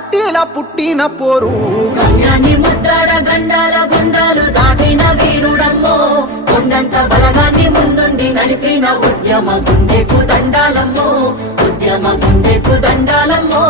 మట్టిల పుట్టిన పోరు. గమ్యాన్ని ముద్దాడ గండాల గుండాలు దాటిన వీరుడమ్మో కొండంత బలగాన్ని ముందుండి నడిపిన ఉద్యమ గుండెకు దండాలమ్మో. ఉద్యమ గుండెకు దండాలమ్మో.